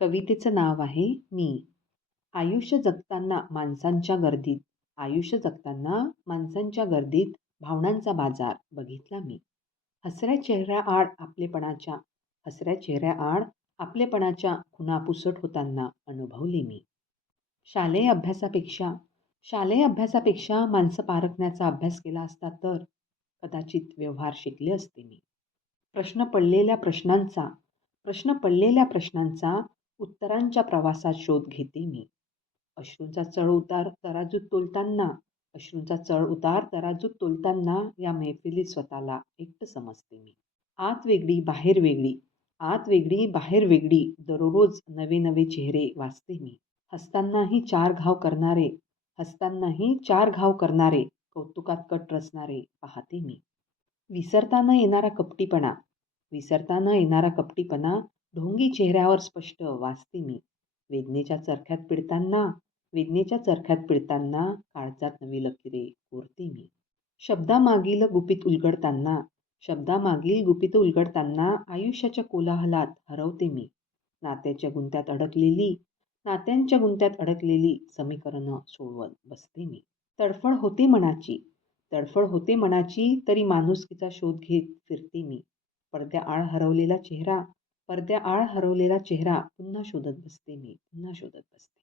कवितेचं नाव आहे मी. आयुष्य जगताना माणसांच्या गर्दीत आयुष्य जगताना माणसांच्या गर्दीत भावनांचा बाजार बघितला मी. हसऱ्या चेहऱ्याआड आपलेपणाच्या हसऱ्या चेहऱ्याआड आपलेपणाच्या खुणा पुसट होताना अनुभवले मी. शालेय अभ्यासापेक्षा शालेय अभ्यासापेक्षा माणसं पारखण्याचा अभ्यास केला असता तर कदाचित व्यवहार शिकले असते मी. प्रश्न पडलेल्या प्रश्नांचा प्रश्न पडलेल्या प्रश्नांचा उत्तरांच्या प्रवासात शोध घेते मी. अश्रूंचा चढ उतार तराजूत तोलताना अश्रूंचा चढ उतार तराजूत तोलताना या मैफिलीत स्वतःला एकटं समजते मी. आत वेगळी बाहेर वेगळी आत वेगळी बाहेर वेगळी दररोज नवे नवे चेहरे वाचते मी. हसतानाही चार घाव करणारे हसतानाही चार घाव करणारे कौतुकात कट रचणारे पाहते मी. विसरताना येणारा कपटीपणा विसरताना येणारा कपटीपणा ढोंगी चेहऱ्यावर स्पष्ट वाचते मी. वेदनेच्या चरख्यात पिडताना वेदनेच्या चरख्यात पिडताना काळजात नवी लकीरे कोरते मी. शब्दामागील गुपित उलगडताना शब्दामागील गुपित उलगडताना आयुष्याच्या कोलाहलात हरवते मी. नात्याच्या गुंत्यात अडकलेली नात्यांच्या गुंत्यात अडकलेली समीकरणं सोडवत बसते मी. तडफड होते मनाची तडफड होते मनाची तरी माणुसकीचा शोध घेत फिरते मी. पडद्या आळ हरवलेला चेहरा पडद्या आळ हरवलेला चेहरा पुन्हा शोधत बसते मी पुन्हा शोधत बसते.